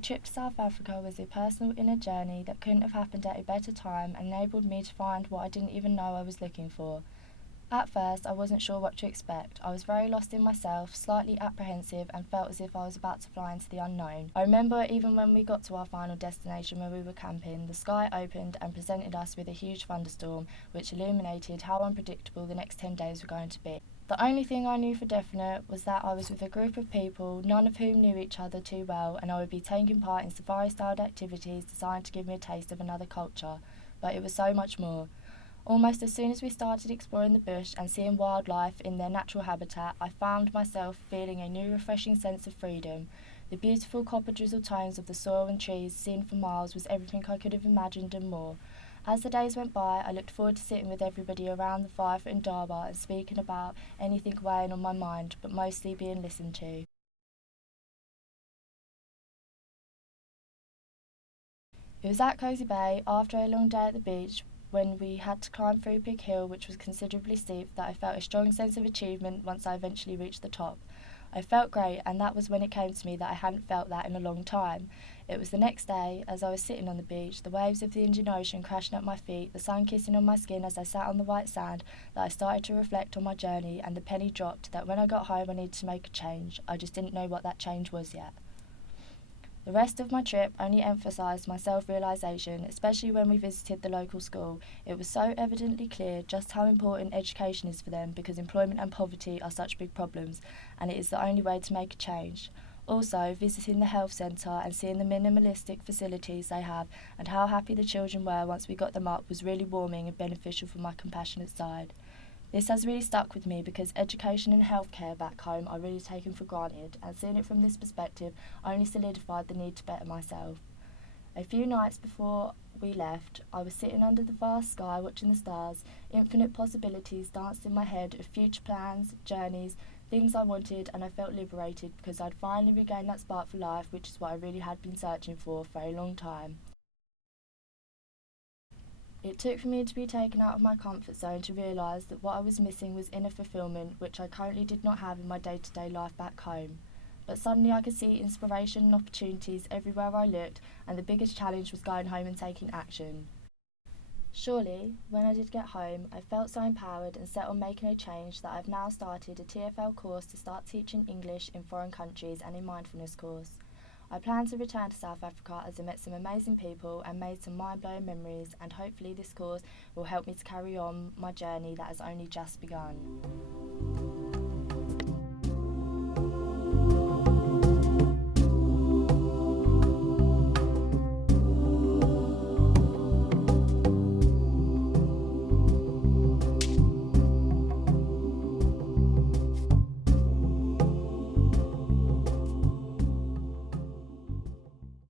trip to South Africa was a personal inner journey that couldn't have happened at a better time and enabled me to find what I didn't even know I was looking for. At first, I wasn't sure what to expect. I was very lost in myself, slightly apprehensive, and felt as if I was about to fly into the unknown. I remember even when we got to our final destination where we were camping, the sky opened and presented us with a huge thunderstorm, which illuminated how unpredictable the next 10 days were going to be. The only thing I knew for definite was that I was with a group of people, none of whom knew each other too well, and I would be taking part in safari-styled activities designed to give me a taste of another culture. But it was so much more. Almost as soon as we started exploring the bush and seeing wildlife in their natural habitat, I found myself feeling a new refreshing sense of freedom. The beautiful copper-drizzled tones of the soil and trees seen for miles was everything I could have imagined and more. As the days went by, I looked forward to sitting with everybody around the fire in Durbar and speaking about anything weighing on my mind, but mostly being listened to. It was at Cosy Bay, after a long day at the beach, when we had to climb through Pig Hill, which was considerably steep, that I felt a strong sense of achievement once I eventually reached the top. I felt great, and that was when it came to me that I hadn't felt that in a long time. It was the next day, as I was sitting on the beach, the waves of the Indian Ocean crashing at my feet, the sun kissing on my skin as I sat on the white sand, that I started to reflect on my journey, and the penny dropped that when I got home I needed to make a change. I just didn't know what that change was yet. The rest of my trip only emphasised my self-realisation, especially when we visited the local school. It was so evidently clear just how important education is for them because employment and poverty are such big problems, and it is the only way to make a change. Also, visiting the health centre and seeing the minimalistic facilities they have and how happy the children were once we got them up was really warming and beneficial for my compassionate side. This has really stuck with me because education and healthcare back home are really taken for granted, and seeing it from this perspective only solidified the need to better myself. A few nights before we left, I was sitting under the vast sky watching the stars. Infinite possibilities danced in my head of future plans, journeys, things I wanted, and I felt liberated because I'd finally regained that spark for life, which is what I really had been searching for a long time. It took for me to be taken out of my comfort zone to realise that what I was missing was inner fulfilment, which I currently did not have in my day-to-day life back home. But suddenly I could see inspiration and opportunities everywhere I looked, and the biggest challenge was going home and taking action. Surely, when I did get home, I felt so empowered and set on making a change that I've now started a TFL course to start teaching English in foreign countries and a mindfulness course. I plan to return to South Africa as I met some amazing people and made some mind-blowing memories, and hopefully this course will help me to carry on my journey that has only just begun.